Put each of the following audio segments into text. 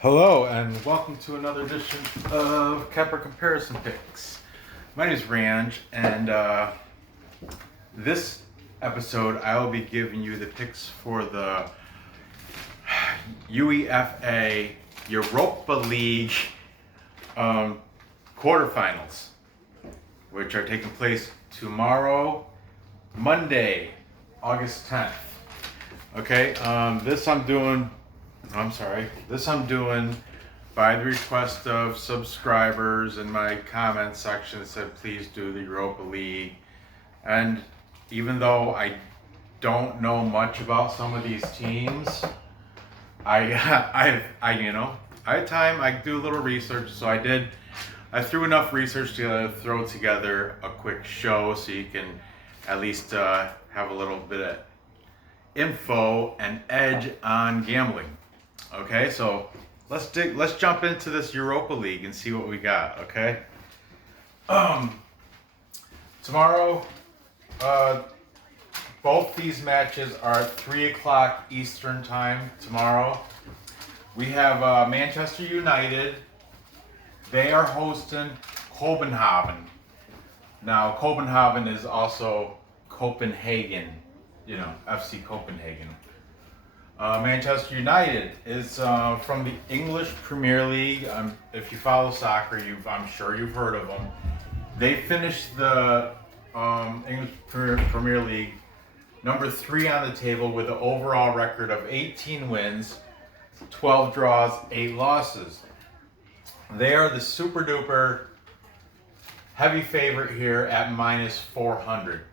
Hello and welcome to another edition of Kepler Comparison Picks. My name is Ranj, and this episode I will be giving you the picks for the UEFA Europa League quarterfinals, which are taking place tomorrow, Monday, August 10th. Okay, this I'm doing by the request of subscribers in my comment section that said please do the Europa League. And even though I don't know much about some of these teams, I had time, I do a little research, so I threw enough research to throw together a quick show so you can at least have a little bit of info and edge on gambling. Okay, so let's jump into this Europa League and see what we got. Okay, tomorrow, both these matches are at 3 o'clock Eastern time tomorrow. We have Manchester United. They are hosting Kobenhavn. Now Kobenhavn is also Copenhagen, FC Copenhagen. Manchester United is from the English Premier League. If you follow soccer, I'm sure you've heard of them. They finished the English Premier League number 3 on the table with an overall record of 18 wins, 12 draws, 8 losses. They are the super duper heavy favorite here at minus 400.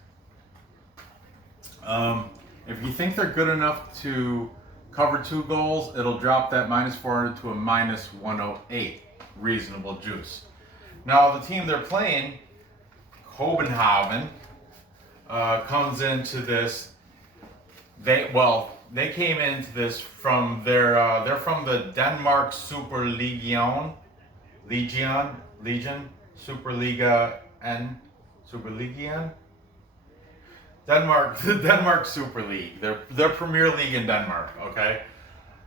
If you think they're good enough to cover 2 goals, it'll drop that minus 400 to a minus 108. Reasonable juice. Now, the team they're playing, Kobenhavn, comes into this. They came into this from they're from the Denmark Superligaen, Superliga N, Superligaen. The Denmark Super League. Their Premier League in Denmark. Okay,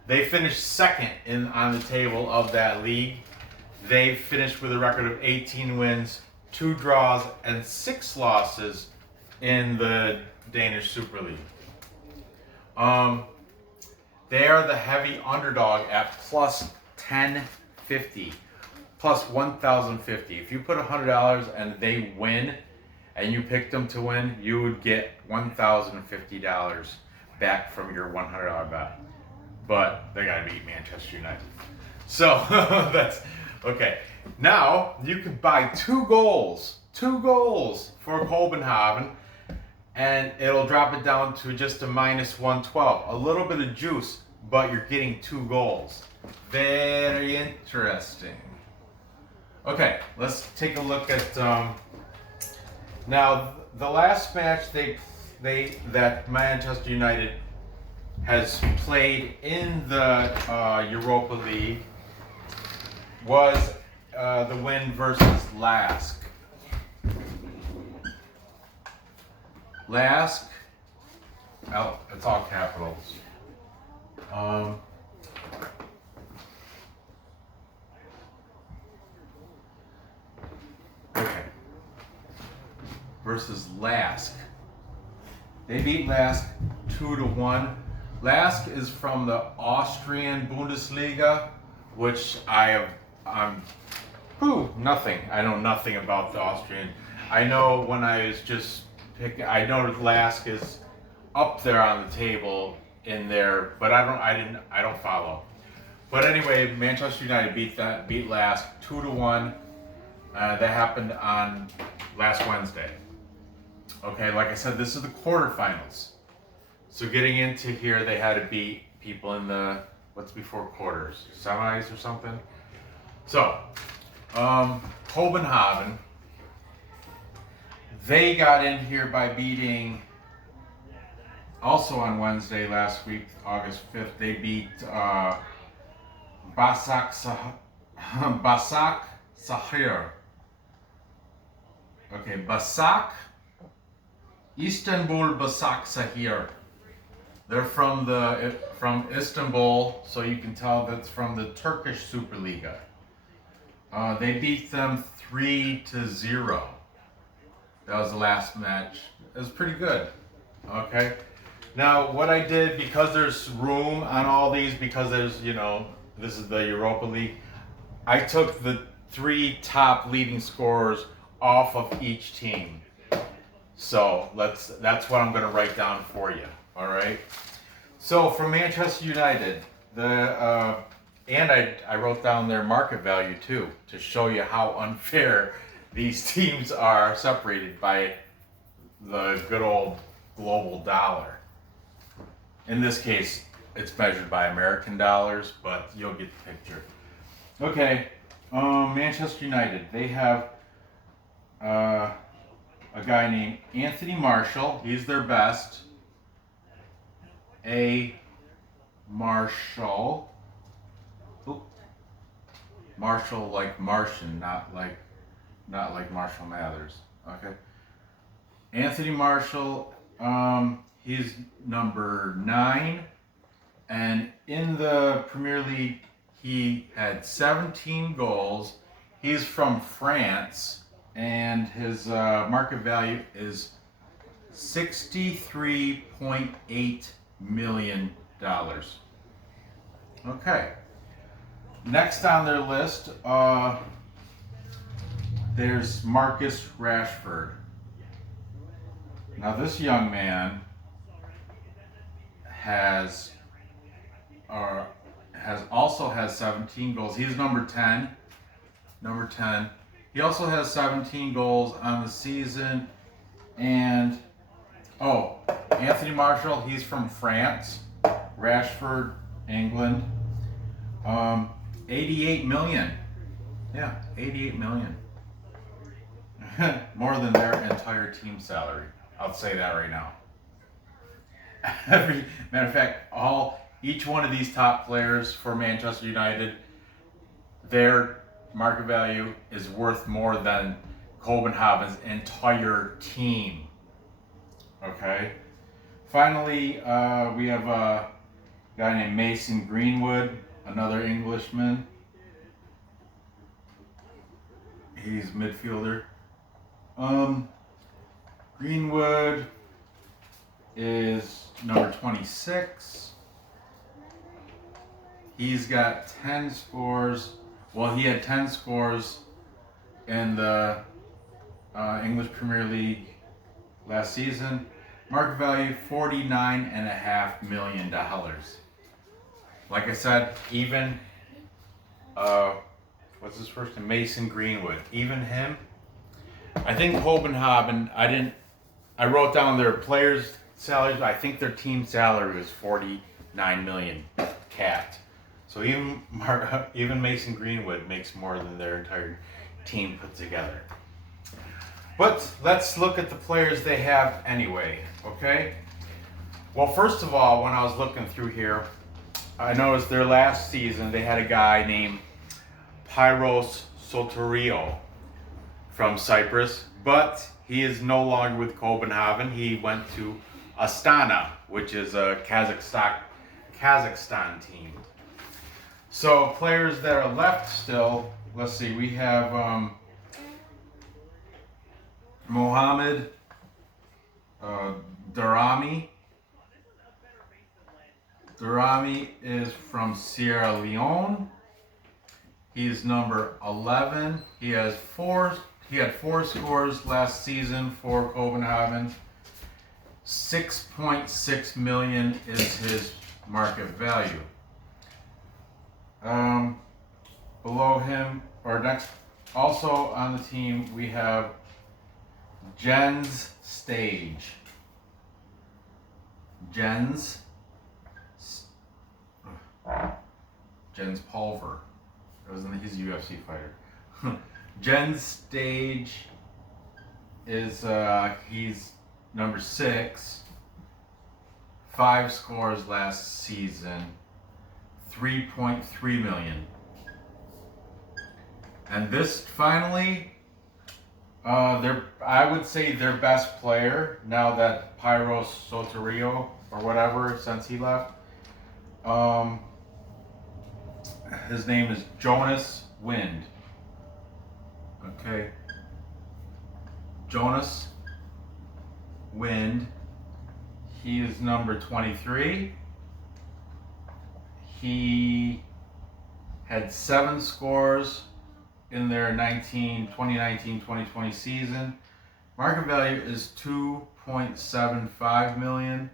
they finished second on the table of that league. They finished with a record of 18 wins, 2 draws, and 6 losses in the Danish Super League. They are the heavy underdog at plus 1050, plus 1050. If you put $100 and they win, and you picked them to win, you would get $1,050 back from your $100 bet. But they got to beat Manchester United. So that's okay. Now you can buy 2 goals for Kobenhavn, and it'll drop it down to just a minus 112. A little bit of juice, but you're getting 2 goals. Very interesting. Okay, let's take a look at. Now, the last match that Manchester United has played in the Europa League was the win versus Lask. Lask, it's all capitals. Versus Lask. They beat Lask 2-1. Lask is from the Austrian Bundesliga, which nothing. I know nothing about the Austrian. I know when I was just picking, I know Lask is up there on the table in there, but I don't follow. But anyway, Manchester United beat Lask 2-1. That happened on last Wednesday. Okay, like I said, this is the quarterfinals. So getting into here, they had to beat people in the, what's before quarters? Semis or something? So, Kobenhavn, they got in here by beating, also on Wednesday last week, August 5th, they beat Basak Sahir. Okay, Istanbul Basak Sahir. They're from Istanbul, so you can tell that's from the Turkish Superliga. They beat them 3-0. That was the last match. It was pretty good. Okay. Now, what I did, because there's room on all these, because there's, this is the Europa League, I took the 3 top leading scorers off of each team. So that's what I'm going to write down for you. All right. So for Manchester United, and I wrote down their market value too, to show you how unfair these teams are separated by the good old global dollar. In this case, it's measured by American dollars, but you'll get the picture. Okay, Manchester United, they have a guy named Anthony Marshall. He's their best. Marshall. Oop. Marshall like Martian, not like Marshall Mathers. Okay. Anthony Marshall, he's number 9, and in the Premier League, he had 17 goals. He's from France, and his market value is $63.8 million. Okay. Next on their list, there's Marcus Rashford. Now this young man has 17 goals. He's number 10. He also has 17 goals on the season. And Anthony Marshall, he's from France. Rashford, England. 88 million. Yeah, 88 million. More than their entire team salary. I'll say that right now. Matter of fact, each one of these top players for Manchester United, their market value is worth more than Kobenhavn's entire team. Okay. Finally, we have a guy named Mason Greenwood, another Englishman. He's a midfielder. Greenwood is number 26. He's got 10 scores. Well, he had 10 scores in the English Premier League last season. Market value $49.5 million. Like I said, even what's his first name? Mason Greenwood. Even him. I think Kobenhavn. I wrote down their players' salaries. I think their team salary was $49 million capped. So even Mason Greenwood makes more than their entire team put together. But let's look at the players they have anyway, okay? Well, first of all, when I was looking through here, I noticed their last season they had a guy named Pyros Soterio from Cyprus, but he is no longer with Kobenhavn. He went to Astana, which is a Kazakhstan team. So players that are left still, let's see, we have Mohamed Darami. Darami is from Sierra Leone. He's number 11. He had 4 scores last season for Kobenhavn. 6.6 million is his market value. Below him, or next, also on the team, we have Jens Stage. Jens Pulver. He's a UFC fighter. Jens Stage is he's number 6. 5 scores last season. 3.3 million. And this finally, I would say their best player, now that Pyros Soterio or whatever since he left. His name is Jonas Wind. Okay. Jonas Wind. He is number 23. He had 7 scores in their 2019-2020 season. Market value is $2.75 million.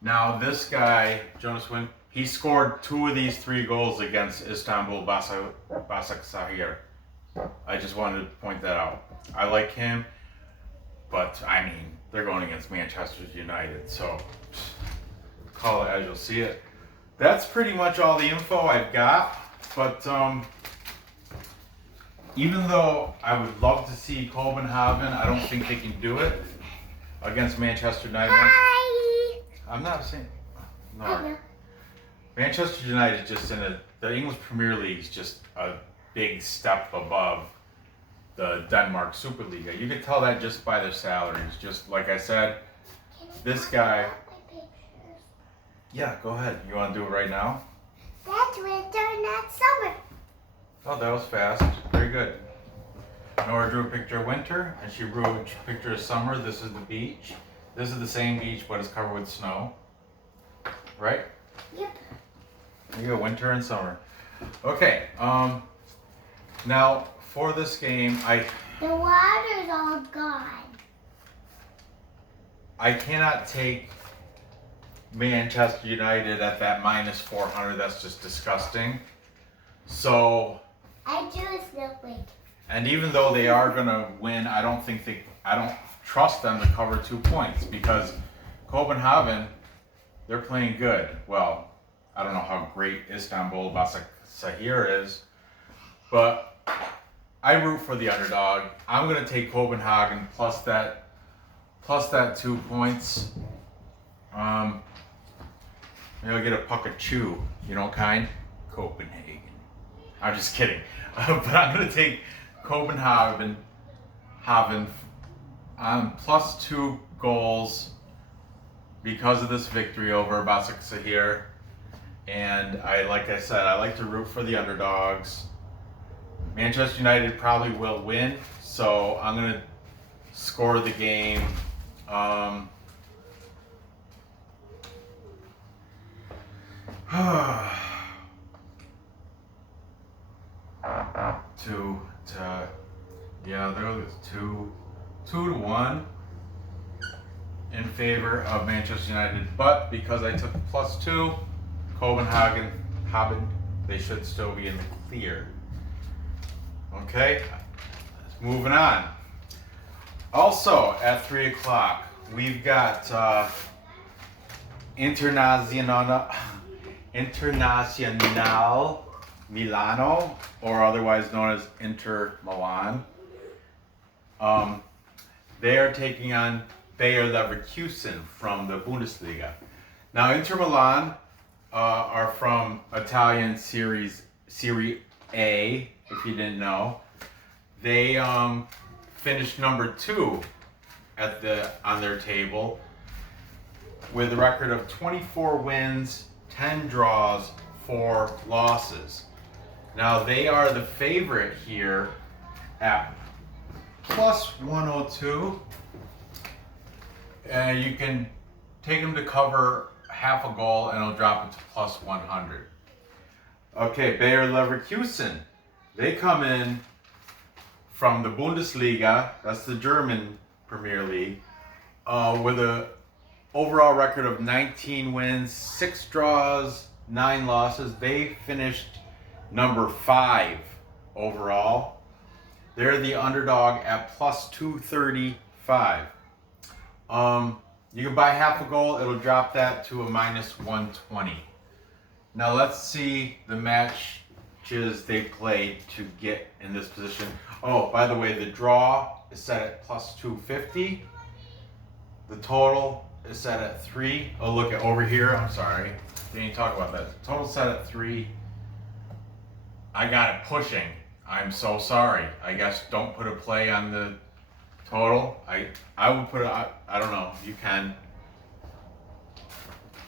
Now this guy, Jonas Wind, he scored 2 of these 3 goals against Istanbul Başakşehir. I just wanted to point that out. I like him, but I mean, they're going against Manchester United, so call it as you'll see it. That's pretty much all the info I've got, but even though I would love to see Kobenhavn, I don't think they can do it against Manchester United. Hi. I'm not saying no. Manchester United just the English Premier League is just a big step above the Denmark Superliga. You can tell that just by their salaries. Just like I said, this guy. Yeah, go ahead. You want to do it right now? That's winter, not summer. Oh, that was fast. Very good. Nora drew a picture of winter, and she drew a picture of summer. This is the beach. This is the same beach, but it's covered with snow. Right? Yep. You go winter and summer. Okay. Now for this game, The water's all gone. I cannot take Manchester United at that minus 400. That's just disgusting. So. I drew a snowflake. And even though they are gonna win, I don't trust them to cover 2 points because Kobenhavn, they're playing good. Well, I don't know how great Istanbul Başakşehir is, but I root for the underdog. I'm gonna take Kobenhavn plus that 2 points. Maybe I'll get a puck of chew, kind. Copenhagen. I'm just kidding. But I'm gonna take Kobenhavn on plus 2 goals because of this victory over Başakşehir. And like I said, I like to root for the underdogs. Manchester United probably will win, so I'm gonna score the game. There was 2-1 in favor of Manchester United, but because I took plus 2, Kobenhavn, they should still be in the clear. Okay, moving on. Also at 3 o'clock, we've got Internazionale Milano, or otherwise known as Inter Milan. They are taking on Bayer Leverkusen from the Bundesliga. Now, Inter Milan are from Italian Serie A, if you didn't know. They finished number 2 on their table with a record of 24 wins, 10 draws, 4 losses. Now they are the favorite here at plus 102. And you can take them to cover half a goal and it'll drop it to plus 100. Okay, Bayer Leverkusen. They come in from the Bundesliga, that's the German Premier League, with a overall record of 19 wins, 6 draws, 9 losses. They finished number 5 overall. They're the underdog at plus 235. You can buy half a goal, it'll drop that to a minus 120. Now let's see the matches they played to get in this position. Oh, by the way, the draw is set at plus 250. The total is set at 3. Oh, look at over here. I'm sorry. Didn't even talk about that. The total set at 3. I got it pushing. I'm so sorry. I guess don't put a play on the total. I would put it. I don't know. You can.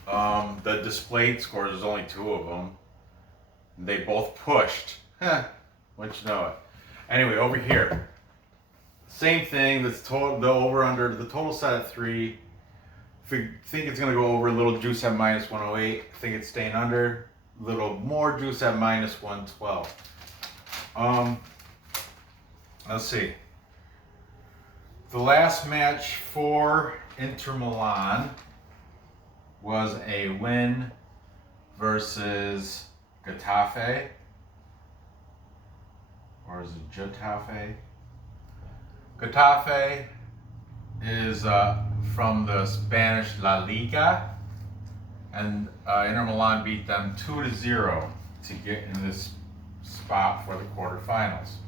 The displayed scores, there's only 2 of them. They both pushed. Once you know it. Anyway, over here. Same thing, the over under, the total set at 3. If you think it's going to go over, a little juice at minus 108. I think it's staying under, a little more juice at minus 112. Let's see. The last match for Inter Milan was a win versus Getafe. Or is it Getafe? Getafe is from the Spanish La Liga, and Inter Milan beat them 2-0 to get in this spot for the quarterfinals.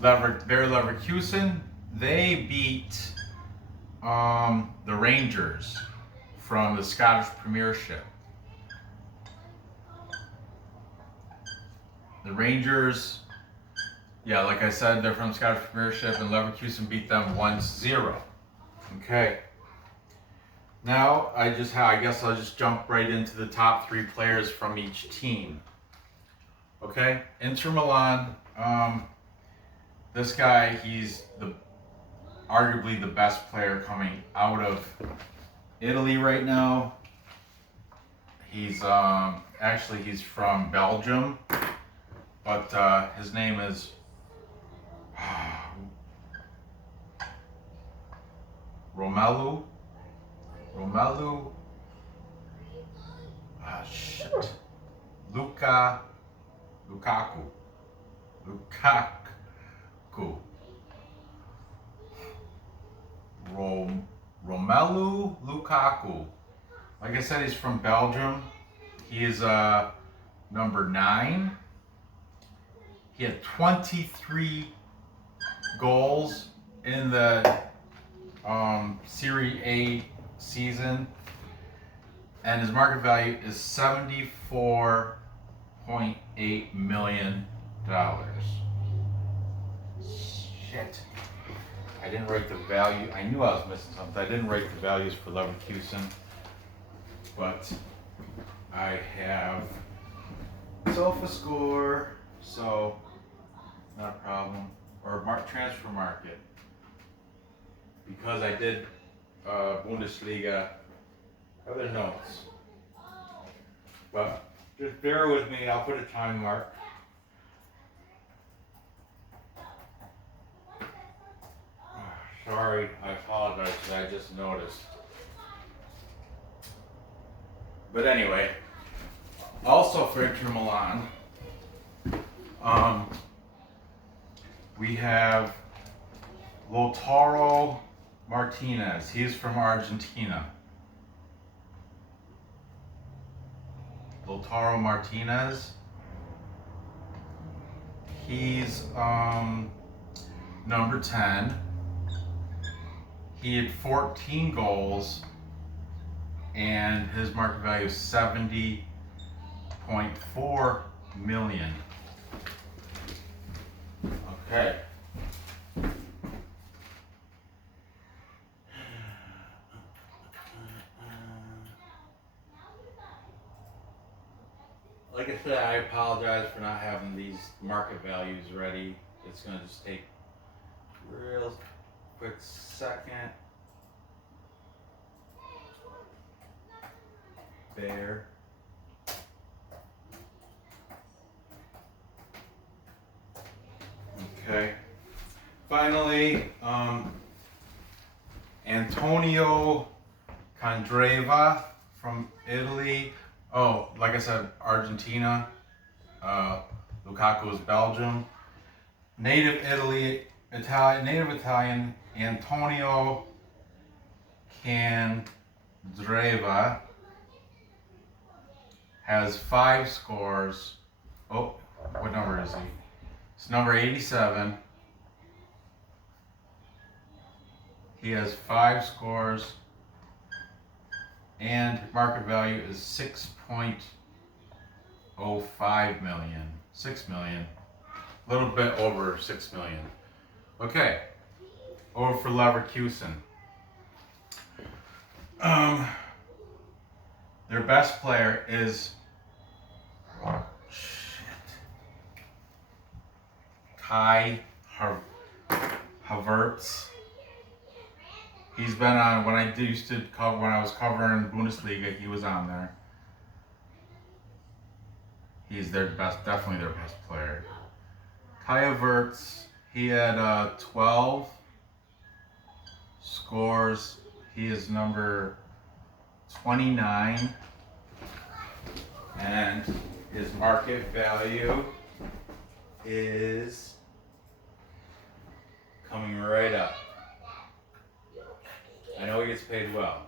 Bayer Leverkusen, they beat the Rangers from the Scottish Premiership. The Rangers, yeah, like I said, they're from Scottish Premiership, and Leverkusen beat them 1-0. Okay. Now I guess I'll just jump right into the top 3 players from each team. Okay, Inter Milan. This guy, he's arguably the best player coming out of Italy right now. He's actually he's from Belgium, but his name is Romelu. Lukaku. Romelu Lukaku. Like I said, he's from Belgium. He is number 9. He had 23 goals in the Serie A season, and his market value is $74.8 million. Shit. I didn't write the value. I knew I was missing something. I didn't write the values for Leverkusen, but I have SofaScore, so not a problem. Or transfer market, because I did Bundesliga other notes. But just bear with me. I'll put a time mark. Sorry, I apologize, I just noticed. But anyway, also for Inter Milan, we have Lautaro Martinez. He's from Argentina. Lautaro Martinez. He's number 10. He had 14 goals, and his market value is $70.4 million. Okay. Like I said, I apologize for not having these market values ready. It's going to just take a real quick second. There. Okay. Finally, Antonio Candreva from Italy. Oh, like I said, Argentina. Lukaku is Belgium. Native Italian, Antonio Candreva has 5 scores. Oh, what number is he? It's number 87. He has 5 scores, and market value is $6.05 million. 6 million. A little bit over 6 million. Okay. Over for Leverkusen. Their best player is Kai Havertz. He's been on when I used to cover when I was covering Bundesliga. He was on there. He's their best, definitely their best player. Kai Havertz. He had 12 scores. He is number 29, and his market value is coming right up. I know he gets paid well.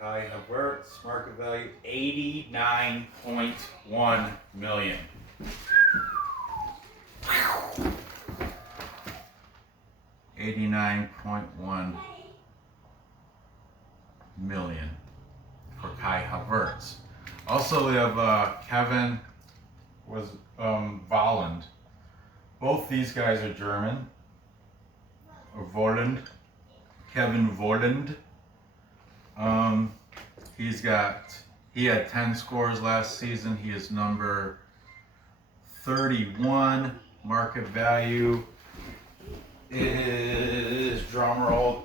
Kai Havertz, market value 89.1 million. $89.1 million for Kai Havertz. Also, we have Kevin Volland. Both these guys are German. Or Volland. Kevin Volland. He had 10 scores last season. He is number 31. Market value is, drum roll.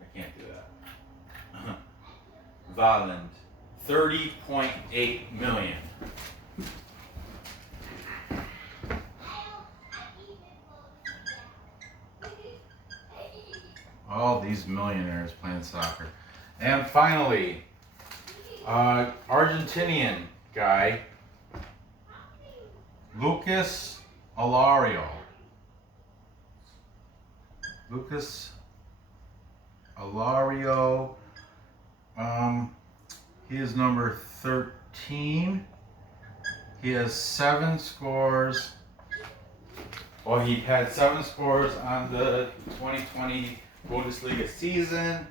I can't do that. Volland, 30.8 million. All these millionaires playing soccer. And finally, Argentinian guy, Lucas Alario. Lucas Alario. He is number 13. He has 7 scores. Well, he had 7 scores on the 2020 Bundesliga season,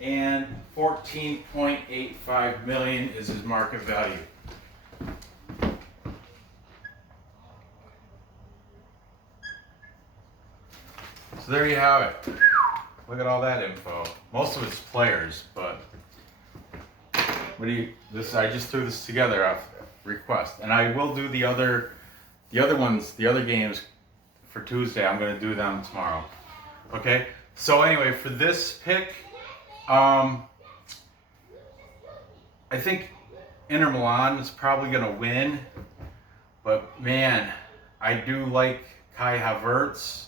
and 14.85 million is his market value. So there you have it. Look at all that info. Most of it's players, but what do you? I just threw this together off request, and I will do the other games for Tuesday. I'm going to do them tomorrow. Okay. So anyway, for this pick, I think Inter Milan is probably going to win, but man, I do like Kai Havertz,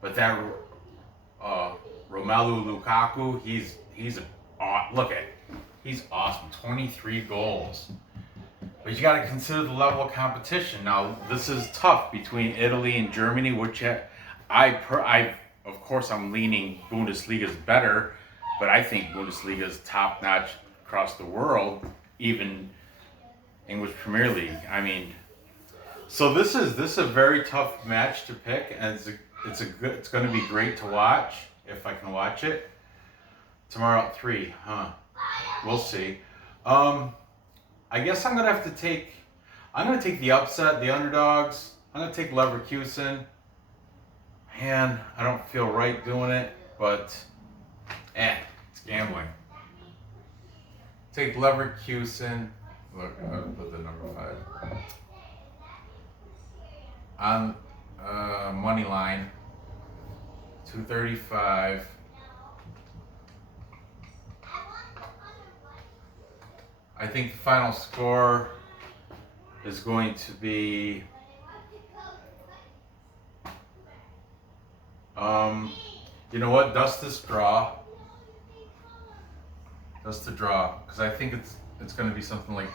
but that Romelu Lukaku, he's awesome, 23 goals. But you got to consider the level of competition. Now, this is tough between Italy and Germany, which of course, I'm leaning Bundesliga's better, but I think Bundesliga's top-notch across the world, even English Premier League. I mean, so this is a very tough match to pick, and it's going to be great to watch if I can watch it tomorrow at 3. We'll see. I guess I'm gonna take the upset, the underdogs. I'm gonna take Leverkusen. Man, I don't feel right doing it, but it's gambling. Take Leverkusen. Look, I'll put the number 5 on money line. 235. I think the final score is going to be you know what? Dust the draw, because I think it's going to be something like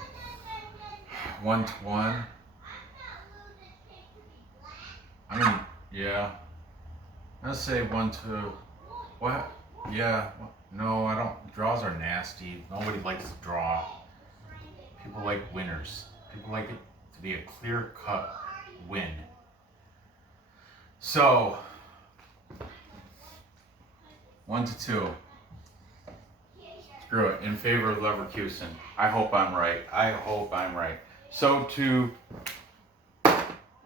1-1. I mean, yeah. Let's say 1-2. What? Yeah. No, I don't. Draws are nasty. Nobody likes to draw. People like winners. People like it to be a clear-cut win. So, 1-2. Screw it. In favor of Leverkusen. I hope I'm right. So to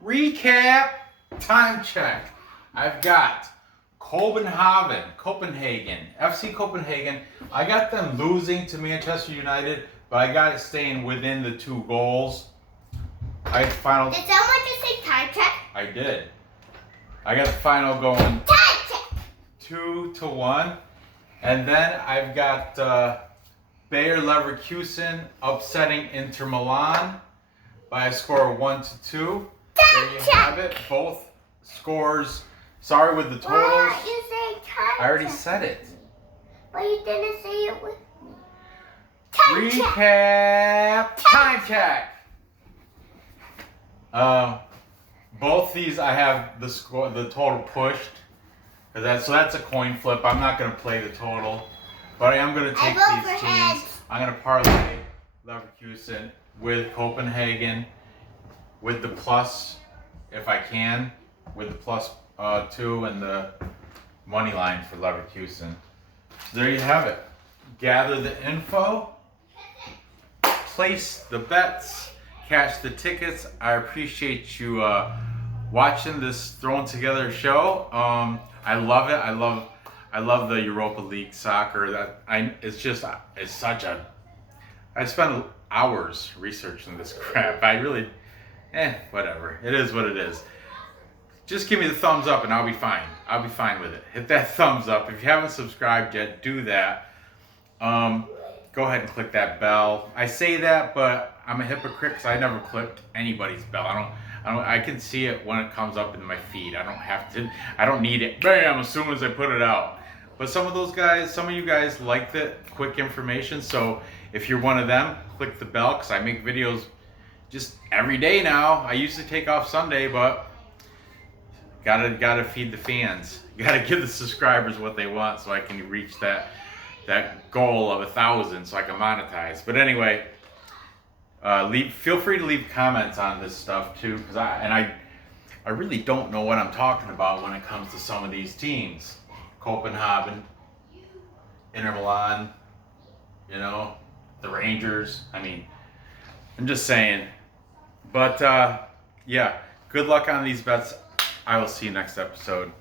recap, time check. I've got Copenhagen, FC Copenhagen. I got them losing to Manchester United, but I got it staying within the 2 goals. I got the final. Did someone just say time check? I did. I got the final going Time check. 2-1, and then I've got Bayer Leverkusen upsetting Inter Milan by a score of 1-2. There you have it. Both scores. Sorry with the Why totals. don't you say time I already check? said it. But you didn't say it with me. Time check. Recap. Time check. Both these I have the score, the total pushed. So that's a coin flip. I'm not going to play the total, but I am going to take vote these for teams. heads. I'm going to parlay Leverkusen with Copenhagen with the plus, if I can, with the plus 2 and the money line for Leverkusen. So there you have it. Gather the info, place the bets, cash the tickets. I appreciate you watching this thrown together show. I love it. I love the Europa League soccer. It's such a. I spent hours researching this crap. I really, whatever. It is what it is. Just give me the thumbs up and I'll be fine. I'll be fine with it. Hit that thumbs up. If you haven't subscribed yet, do that. Go ahead and click that bell. I say that, but I'm a hypocrite because I never clicked anybody's bell. I can see it when it comes up in my feed. I don't need it, bam, as soon as I put it out. But some of you guys like the quick information. So if you're one of them, click the bell because I make videos just every day now. I used to take off Sunday, but gotta feed the fans. Gotta give the subscribers what they want so I can reach that goal of 1,000 so I can monetize. But anyway, feel free to leave comments on this stuff too, because I really don't know what I'm talking about when it comes to some of these teams. Kopenhavn, Inter Milan, the Rangers. I mean, I'm just saying. But yeah, good luck on these bets. I will see you next episode.